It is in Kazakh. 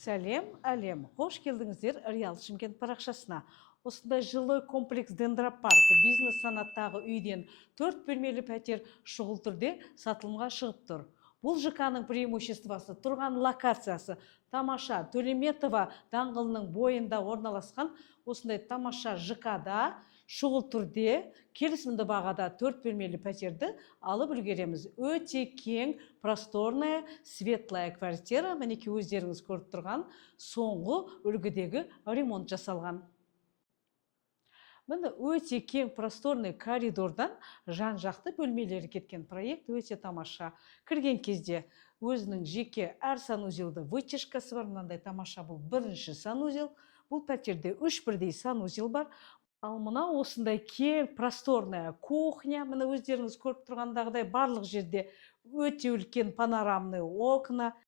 Сәлем, әлем. Қош келдіңіздер Реал Шымкент парақшасына. Осындай жилой комплекс Дендропарк бизнес санаттағы үйден 4 бөлмелі пәтер шұғыл түрде сатылымға шығып тұр. Бұл ЖК-ның преимуществосы тұрған локациясы тамаша Төлеметова даңғылының бойында орналасқан осындай тамаша ЖК-да шұғыл түрде келісімді бағада 4 бөлмелі пәтерді алып үлгереміз. Өте кең, просторная, светлая квартира. Мінеки өздеріңіз көріп тұрған соңғы үлгідегі ремонт жасалған. Міне өте кең просторный коридордан жан-жақты бөлмелері кеткен проект өте тамаша. Кірген кезде өзінің жеке әр санузелді вытяжкасы бар. Мынандай тамаша, бұл бірінші санузел. Бұл пәтерде 3 бірдей санузел бар. Ал мына осындай кең просторная кухня. Міне өздеріңіз көріп тұрғандағыдай барлық жерде өте үлкен панорамный окна.